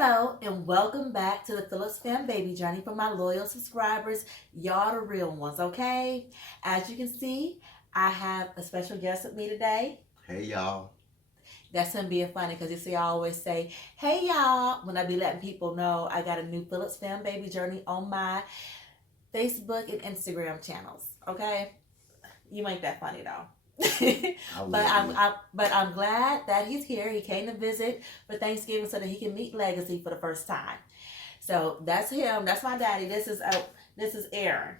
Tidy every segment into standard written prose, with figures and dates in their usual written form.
Hello and welcome back to the Phillips Fam Baby Journey for my loyal subscribers. Y'all the real ones, okay? As you can see, I have a special guest with me today. Hey y'all. That's him being funny because you see I always say, hey y'all, when I be letting people know I got a new Phillips Fam Baby Journey on my Facebook and Instagram channels, okay? You make that funny though. but I'm glad that he's here. He came to visit for Thanksgiving so that he can meet Legacy for the first time. So that's him. That's my daddy. This is Aaron,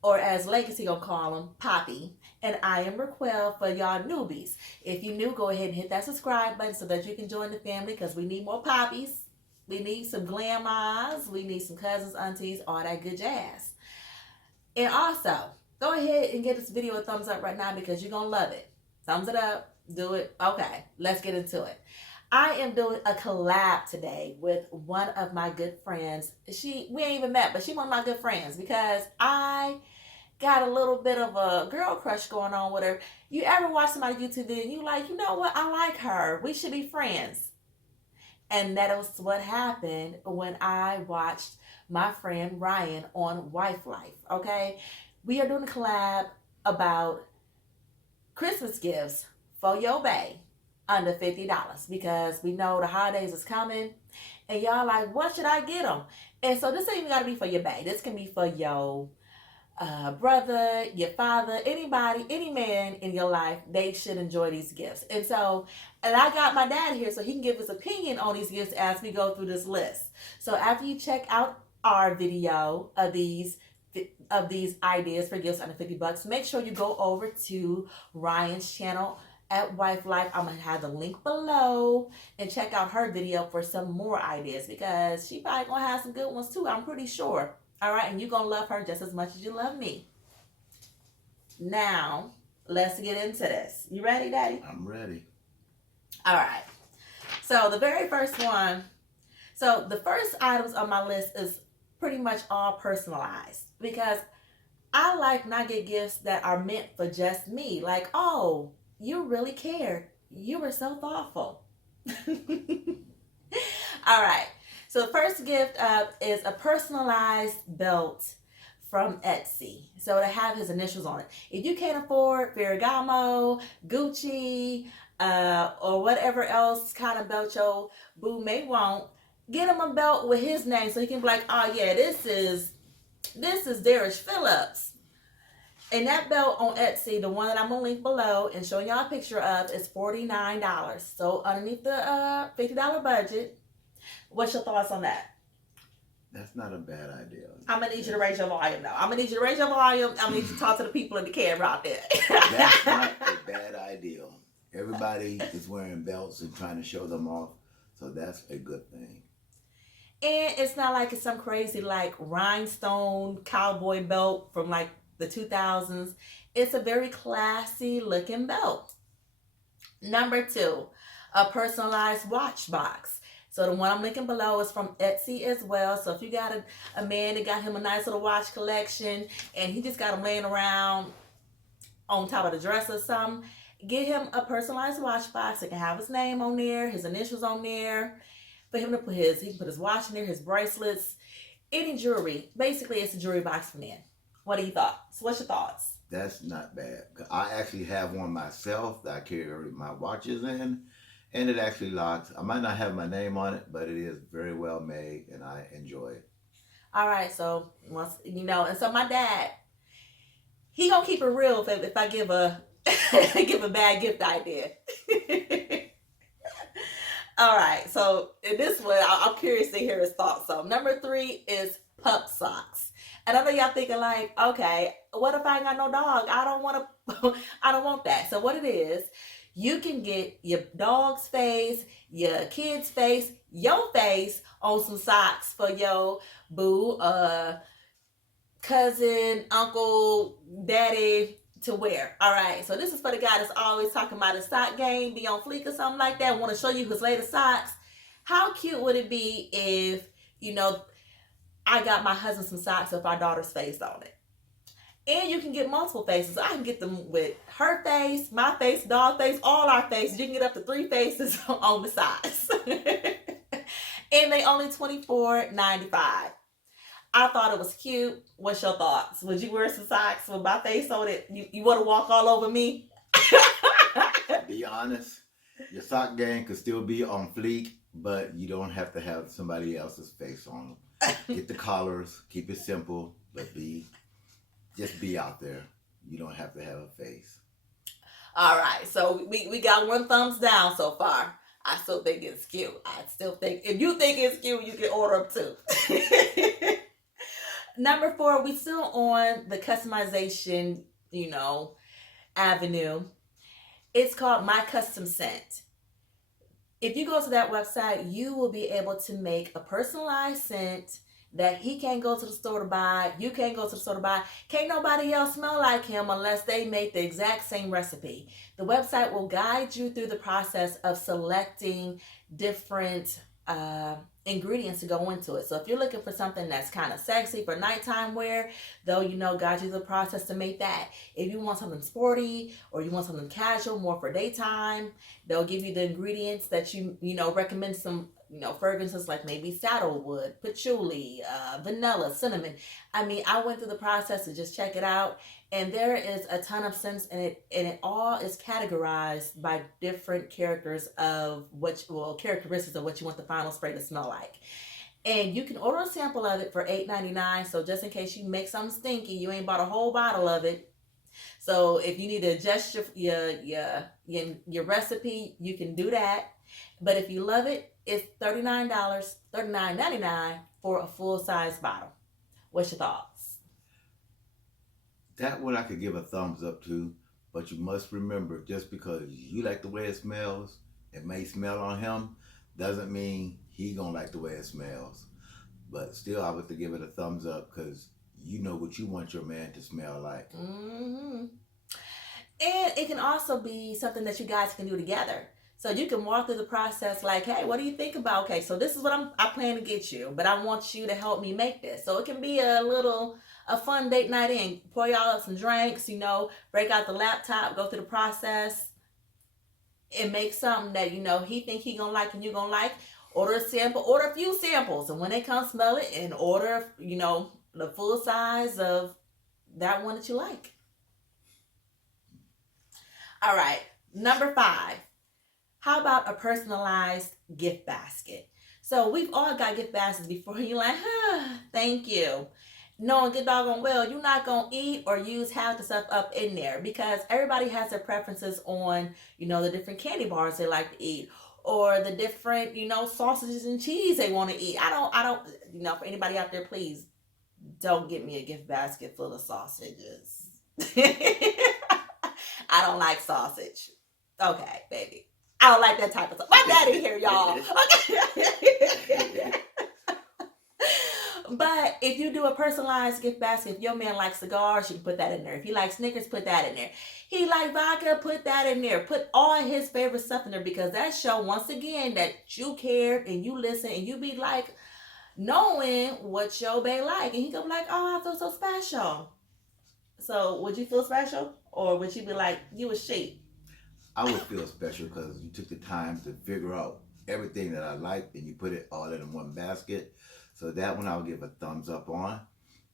or as Legacy gonna call him, Poppy. And I am Raquel for y'all newbies. If you new, go ahead and hit that subscribe button so that you can join the family because we need more Poppies. We need some grandmas. We need some cousins, aunties, all that good jazz. And also, go ahead and give this video a thumbs up right now because you're going to love it. Thumbs it up. Do it. Okay, let's get into it. I am doing a collab today with one of my good friends. We ain't even met, but she's one of my good friends because I got a little bit of a girl crush going on with her. You ever watch somebody YouTube video and you like, you know what? I like her. We should be friends. And that was what happened when I watched my friend Ryan on Wife Life, okay? We are doing a collab about Christmas gifts for your bae under $50 because we know the holidays is coming and y'all like, what should I get them? And so this ain't even got to be for your bae. This can be for your brother, your father, anybody, any man in your life. They should enjoy these gifts. And I got my dad here so he can give his opinion on these gifts as we go through this list. So after you check out our video of these ideas for gifts under $50, make sure you go over to Ryan's channel at Wife Life. I'm gonna have the link below and check out her video for some more ideas because she probably gonna have some good ones too, I'm pretty sure. All right, and you're gonna love her just as much as you love me. Now let's get into this. You ready, Daddy? I'm ready. All right, so the very first one, so the first items on my list is pretty much all personalized because I like when I get gifts that are meant for just me. Like, oh, you really cared. You were so thoughtful. All right. So the first gift up is a personalized belt from Etsy. So to have his initials on it. If you can't afford Ferragamo, Gucci, or whatever else kind of belt your boo may want, get him a belt with his name so he can be like, oh yeah, this is Darish Phillips. And that belt on Etsy, the one that I'm going to link below and showing y'all a picture of, is $49. So underneath the $50 budget. What's your thoughts on that? That's not a bad idea. I'm going to need you to raise your volume now. I'm going to need you to raise your volume. I'm going to need you to talk to the people in the camera out there. That's not a bad idea. Everybody is wearing belts and trying to show them off. So that's a good thing. And it's not like it's some crazy like rhinestone cowboy belt from like the 2000s. It's a very classy looking belt. Number 2, a personalized watch box. So the one I'm linking below is from Etsy as well. So if you got a man that got him a nice little watch collection and he just got them laying around on top of the dresser or something, get him a personalized watch box. It can have his name on there, his initials on there. For him to put he can put his watch in there, his bracelets, any jewelry. Basically, it's a jewelry box for men. What do you thought? So what's your thoughts? That's not bad. I actually have one myself that I carry my watches in, and it actually locks. I might not have my name on it, but it is very well made, and I enjoy it. All right, so once and so my dad, he gonna keep it real if I give a give a bad gift idea. All right, so in this one, I'm curious to hear his thoughts. So number 3 is Pup Socks. And I know y'all thinking like, okay, what if I ain't got no dog? I don't want that. So what it is, you can get your dog's face, your kid's face, your face on some socks for your boo, cousin, uncle, daddy, to wear. All right, so this is for the guy that's always talking about his sock game, be on fleek or something like that, want to show you his latest socks. How cute would it be if, I got my husband some socks with our daughter's face on it? And you can get multiple faces. I can get them with her face, my face, dog face, all our faces. You can get up to 3 faces on the sides. And they only $24.95. I thought it was cute. What's your thoughts? Would you wear some socks with my face on it? You want to walk all over me? Be honest, your sock game could still be on fleek, but you don't have to have somebody else's face on them. Get the collars, keep it simple, but just be out there. You don't have to have a face. All right, so we got one thumbs down so far. I still think it's cute. I still think if you think it's cute, you can order them too. Number 4, we still on the customization, avenue. It's called My Custom Scent. If you go to that website, you will be able to make a personalized scent that he can't go to the store to buy. You can't go to the store to buy. Can't nobody else smell like him unless they make the exact same recipe. The website will guide you through the process of selecting different ingredients to go into it. So if you're looking for something that's kind of sexy for nighttime wear, they'll guide you through the process to make that. If you want something sporty or you want something casual, more for daytime, they'll give you the ingredients that you recommend. Some fragrances like maybe saddlewood, patchouli, vanilla, cinnamon. I mean, I went through the process to just check it out, and there is a ton of scents in it, and it all is categorized by different characteristics of what you want the final spray to smell like. And you can order a sample of it for $8.99. So just in case you make something stinky, you ain't bought a whole bottle of it. So if you need to adjust your recipe, you can do that. But if you love it, it's $39.99 for a full size bottle. What's your thoughts? That one I could give a thumbs up to, but you must remember, just because you like the way it smells, it may smell on him, doesn't mean he gonna like the way it smells. But still, I would to give it a thumbs up because you know what you want your man to smell like. Mm-hmm. And it can also be something that you guys can do together. So you can walk through the process like, hey, what do you think about? Okay, so this is what I plan to get you, but I want you to help me make this. So it can be a fun date night in. Pour y'all up some drinks, break out the laptop, go through the process, and make something that he think he gonna like and you gonna like. Order a sample, order a few samples, and when they come, smell it and order the full size of that one that you like. All right, number 5. How about a personalized gift basket? So we've all got gift baskets before. You're like, thank you. Knowing good doggone well, you're not going to eat or use half the stuff up in there because everybody has their preferences on, the different candy bars they like to eat or the different, sausages and cheese they want to eat. I don't, for anybody out there, please don't get me a gift basket full of sausages. I don't like sausage. Okay, baby. I don't like that type of stuff. My daddy here, y'all. Okay. But if you do a personalized gift basket, if your man likes cigars, you can put that in there. If he likes Snickers, put that in there. He likes vodka, put that in there. Put all his favorite stuff in there because that show, once again, that you care and you listen and you be like, knowing what your bae like. And he go like, oh, I feel so special. So would you feel special? Or would you be like, you a sheep? I would feel special because you took the time to figure out everything that I liked and you put it all in one basket. So that one I'll give a thumbs up on.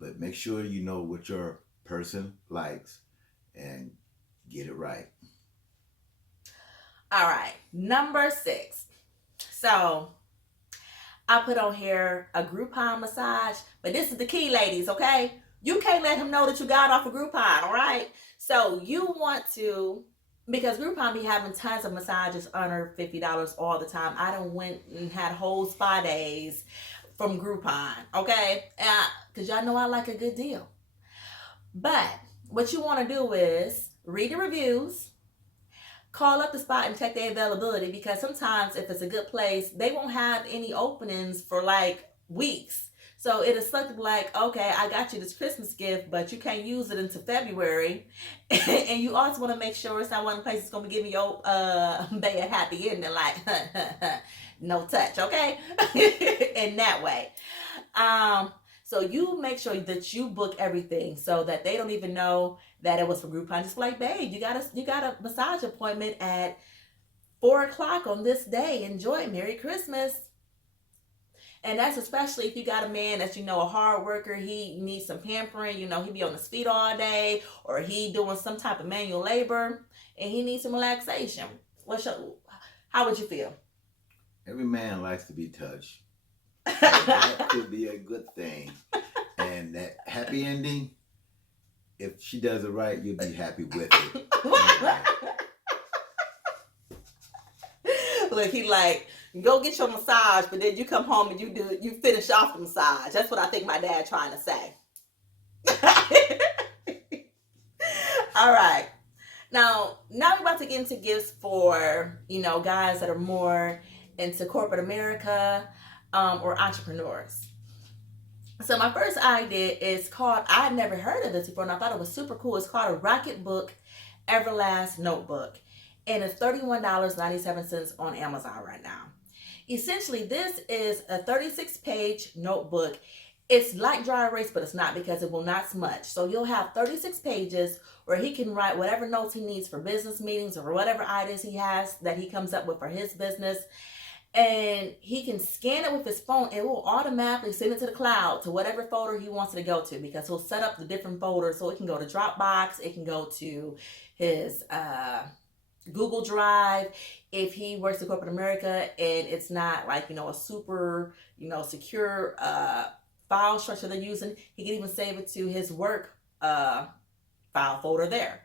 But make sure you know what your person likes and get it right. All right, number 6. So I put on here a Groupon massage, but this is the key, ladies, okay? You can't let him know that you got off of Groupon, all right? So you want to, because Groupon be having tons of massages under $50 all the time. I done went and had whole spa days from Groupon, okay? Because y'all know I like a good deal. But what you want to do is read the reviews, call up the spot and check their availability because sometimes if it's a good place, they won't have any openings for like weeks. So it'll select like, okay, I got you this Christmas gift, but you can't use it until February. And you also want to make sure it's not one of the places that's going to be giving your bae a happy ending, like, no touch, okay? In that way. So you make sure that you book everything so that they don't even know that it was from Groupon. Just like, babe, you got a massage appointment at 4:00 on this day. Enjoy. Merry Christmas. And that's especially if you got a man that's, a hard worker. He needs some pampering. He be on his feet all day, or he doing some type of manual labor, and he needs some relaxation. How would you feel? Every man likes to be touched. So that could be a good thing. And that happy ending, if she does it right, you'll be happy with it. Anyway. Look, he like, go get your massage, but then you come home and you finish off the massage. That's what I think my dad trying to say. All right. Now we're about to get into gifts for, guys that are more into corporate America, or entrepreneurs. So my first idea is called, I had never heard of this before, and I thought it was super cool. It's called a Rocketbook Everlast Notebook, and it's $31.97 on Amazon right now. Essentially, this is a 36-page notebook. It's like dry erase, but it's not, because it will not smudge. So you'll have 36 pages where he can write whatever notes he needs for business meetings or whatever ideas he has that he comes up with for his business. And he can scan it with his phone. It will automatically send it to the cloud, to whatever folder he wants it to go to, because he'll set up the different folders. So it can go to Dropbox. It can go to his Google Drive. If he works in corporate America and it's not like, a super, secure file structure they're using, he can even save it to his work file folder there.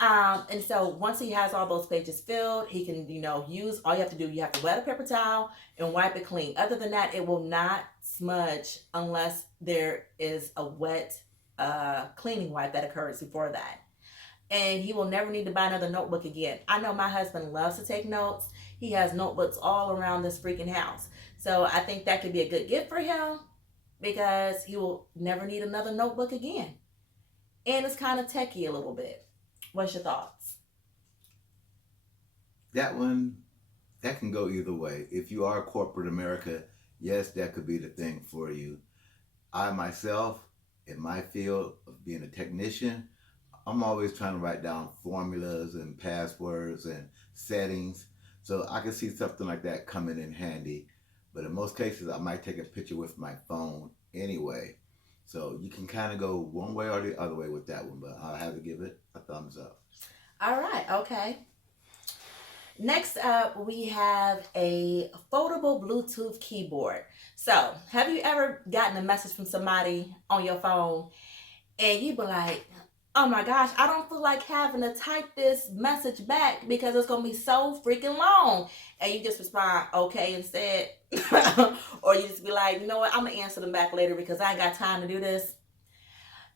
And so once he has all those pages filled, he can, use, all you have to do, you have to wet a paper towel and wipe it clean. Other than that, it will not smudge unless there is a wet cleaning wipe that occurs before that. And he will never need to buy another notebook again. I know my husband loves to take notes. He has notebooks all around this freaking house. So I think that could be a good gift for him, because he will never need another notebook again. And it's kind of techie a little bit. What's your thoughts? That one, that can go either way. If you are corporate America, yes, that could be the thing for you. I myself, in my field of being a technician, I'm always trying to write down formulas and passwords and settings. So I can see something like that coming in handy. But in most cases, I might take a picture with my phone anyway. So you can kind of go one way or the other way with that one, but I'll have to give it a thumbs up. All right, okay. Next up, we have a foldable Bluetooth keyboard. So, have you ever gotten a message from somebody on your phone and you be like, oh my gosh, I don't feel like having to type this message back because it's going to be so freaking long. And you just respond, okay, instead. Or you just be like, you know what, I'm going to answer them back later because I ain't got time to do this.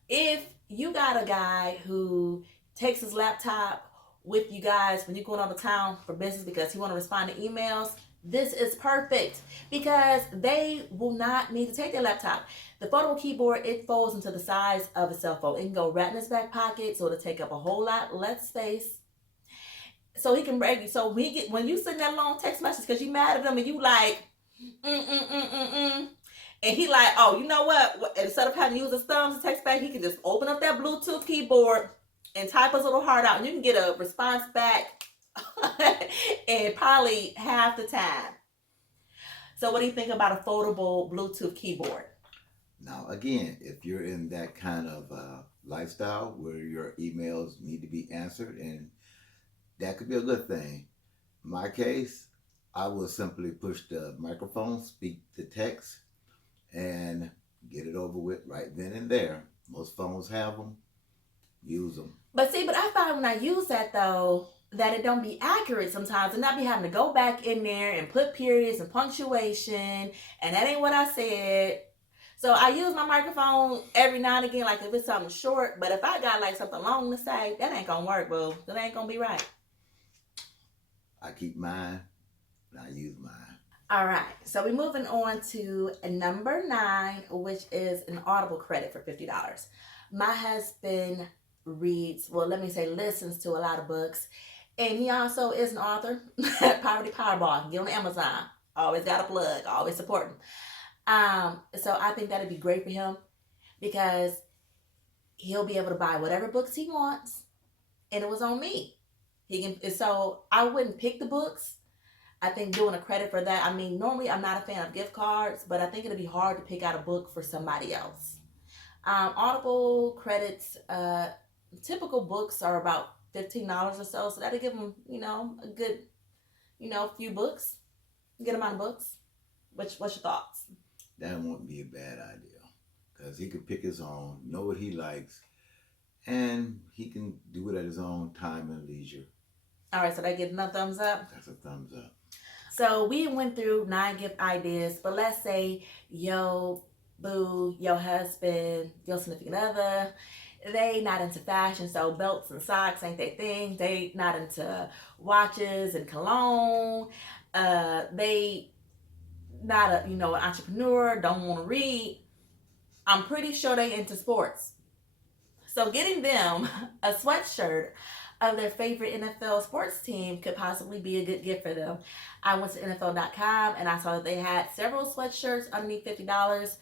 If you got a guy who takes his laptop with you guys when you're going out of town for business because he want to respond to emails, this is perfect, because they will not need to take their laptop. The foldable keyboard, it folds into the size of a cell phone. It can go right in his back pocket, so it'll take up a whole lot less space. So he can break you. So when you send that long text message because you mad at him and you like, and he like, oh, you know what? Instead of having to use his thumbs to text back, he can just open up that Bluetooth keyboard and type his little heart out, and you can get a response back in probably half the time. So what do you think about a foldable Bluetooth keyboard? Now, again, if you're in that kind of lifestyle where your emails need to be answered, and that could be a good thing. In my case, I will simply push the microphone, speak the text, and get it over with right then and there. Most phones have them. Use them. But I find when I use that, though, that it don't be accurate sometimes, and I be having to go back in there and put periods and punctuation, and that ain't what I said. So I use my microphone every now and again, like if it's something short. But if I got like something long to say, that ain't gonna work, boo. That ain't gonna be right. I keep mine, and I use mine. All right, so we're moving on to number 9, which is an Audible credit for $50. My husband listens to a lot of books, and he also is an author. Poverty Powerball, get on Amazon. Always got a plug, always support him. So I think that'd be great for him, because he'll be able to buy whatever books he wants, and it was on me. So I wouldn't pick the books. I think doing a credit for that. I mean, normally I'm not a fan of gift cards, but I think it'll be hard to pick out a book for somebody else. Audible credits, typical books are about $15 or so, so that'll give them, a good, few books, good amount of books. What's your thoughts? That won't be a bad idea because he can pick his own, know what he likes, and he can do it at his own time and leisure. All right, so that gets another thumbs up. That's a thumbs up. So we went through 9 gift ideas, but let's say yo boo, your husband, your significant other, they not into fashion, so belts and socks ain't their thing. They not into watches and cologne. They not an entrepreneur, don't want to read. I'm pretty sure they into sports. So getting them a sweatshirt of their favorite NFL sports team could possibly be a good gift for them. I went to NFL.com and I saw that they had several sweatshirts underneath $50.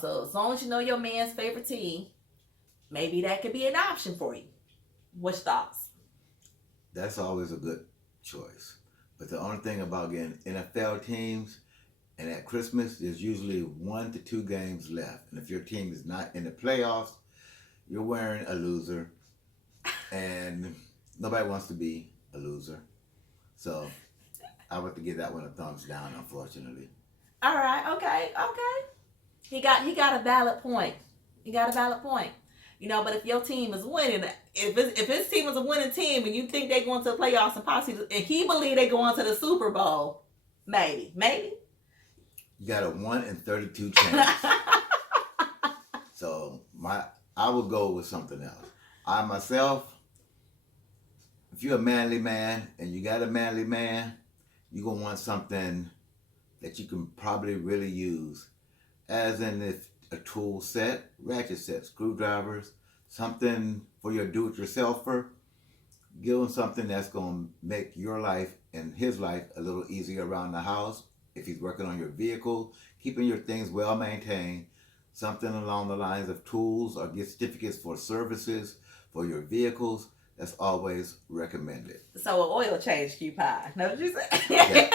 So as long as you know your man's favorite team, maybe that could be an option for you. What's thoughts? That's always a good choice. But the only thing about getting NFL teams, and at Christmas, there's usually 1 to 2 games left. And if your team is not in the playoffs, you're wearing a loser. And nobody wants to be a loser. So I would have to give that one a thumbs down, unfortunately. All right, okay. He got a valid point. But if your team is winning, if his team is a winning team and you think they're going to the playoffs and possibly, and he believe they're going to the Super Bowl, maybe. You got a 1 in 32 chance. So I would go with something else. I myself, if you're a manly man and you got a manly man, you're going to want something that you can probably really use. As in if a tool set, ratchet set, screwdrivers, something for your do-it-yourselfer. Give him something that's going to make your life and his life a little easier around the house. If he's working on your vehicle, keeping your things well maintained, something along the lines of tools or gift certificates for services for your vehicles, that's always recommended. So an oil change coupon. Know what you said?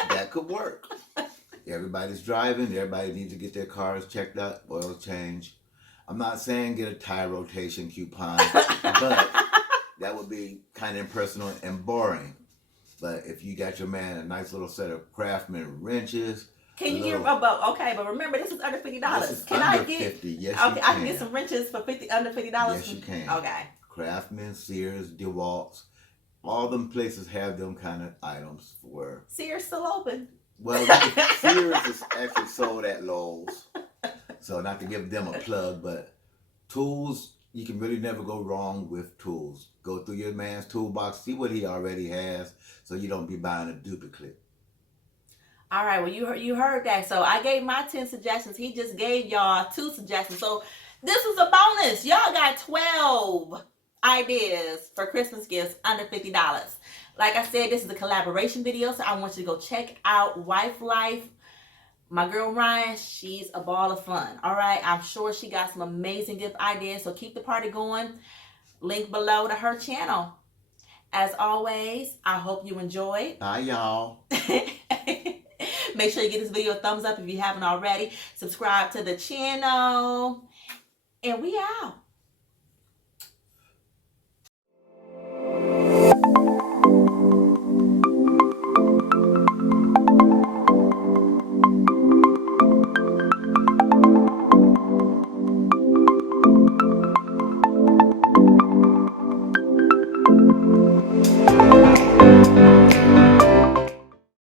that could work. Everybody's driving. Everybody needs to get their cars checked out, oil change. I'm not saying get a tire rotation coupon, but that would be kind of impersonal and boring. But if you got your man a nice little set of Craftsman wrenches. Can you get but remember this is under $50. Can I get $50? Yes, okay, you can. I can get some wrenches for under $50. Yes, you can. Okay. Craftsman, Sears, DeWalt's, all them places have them kind of items for. Sears still open. Well, Sears is actually sold at Lowe's, so not to give them a plug, but tools, you can really never go wrong with tools. Go through your man's toolbox, see what he already has, so you don't be buying a duplicate. All right, well, you heard that. So I gave my 10 suggestions. He just gave y'all 2 suggestions. So this was a bonus. Y'all got 12 ideas for Christmas gifts under $50. Like I said, this is a collaboration video, so I want you to go check out Wife Life. My girl Ryan, she's a ball of fun. All right, I'm sure she got some amazing gift ideas, so keep the party going. Link below to her channel. As always, I hope you enjoyed. Bye, y'all. Make sure you give this video a thumbs up if you haven't already. Subscribe to the channel. And we out.